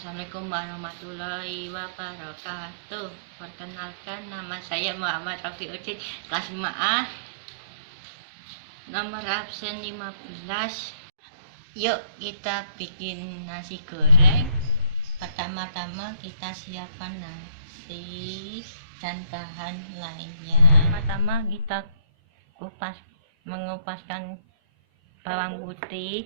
Assalamualaikum warahmatullahi wabarakatuh. Perkenalkan, nama saya Muhammad Rafi Ucid, kelas 5A, nomor absen 15. Yuk kita bikin nasi goreng. Pertama-tama kita siapkan nasi dan bahan lainnya. Pertama kita mengupaskan bawang putih,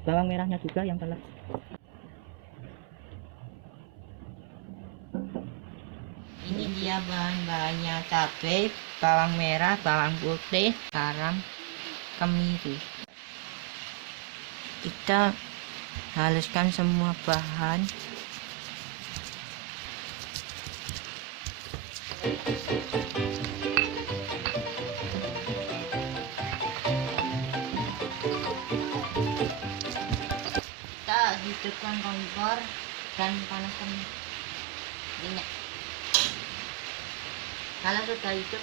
bawang merahnya juga yang telah. Ini dia bahan-bahannya: cabai, bawang merah, bawang putih, garam, kemiri. Kita haluskan semua bahan. Kita hidupkan kompor dan panaskan minyak. Kalau sudah hidup,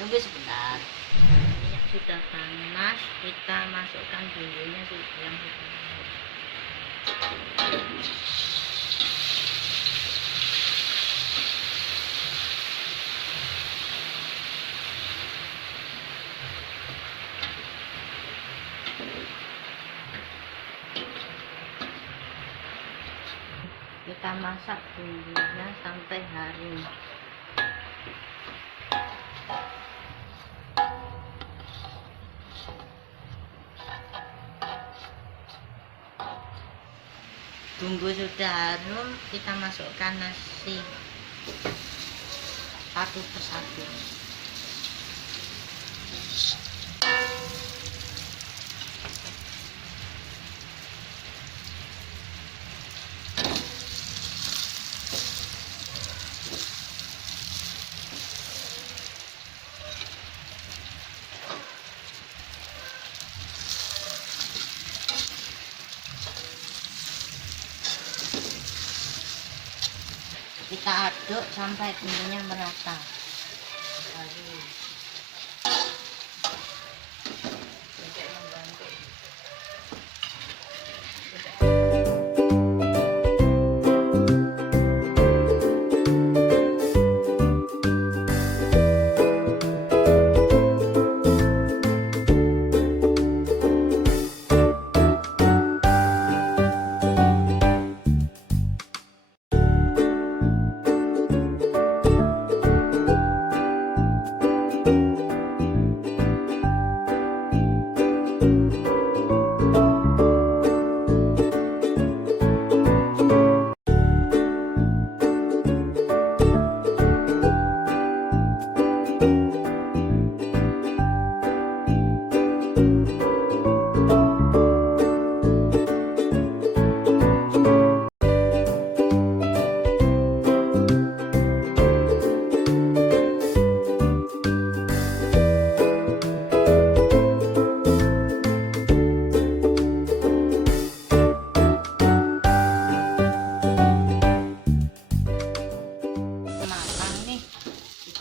tunggu sebentar. Minyak sudah panas, kita masukkan bumbunya yang sudah. Kita masak bumbunya sampai harum. Bumbu sudah harum, kita masukkan nasi satu persatu. Kita aduk sampai bumbunya merata.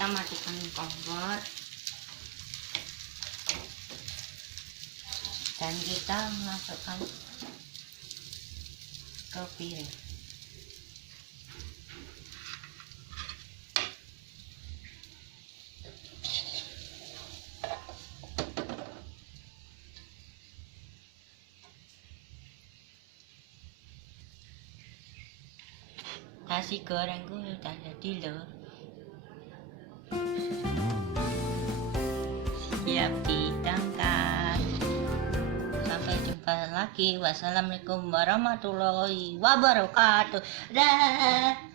Kita matikan kompor dan kita masukkan ke piring. Nasi gorengku sudah jadi loh. Siap dihidangkan. Sampai jumpa lagi. Wassalamualaikum warahmatullahi wabarakatuh. Dah.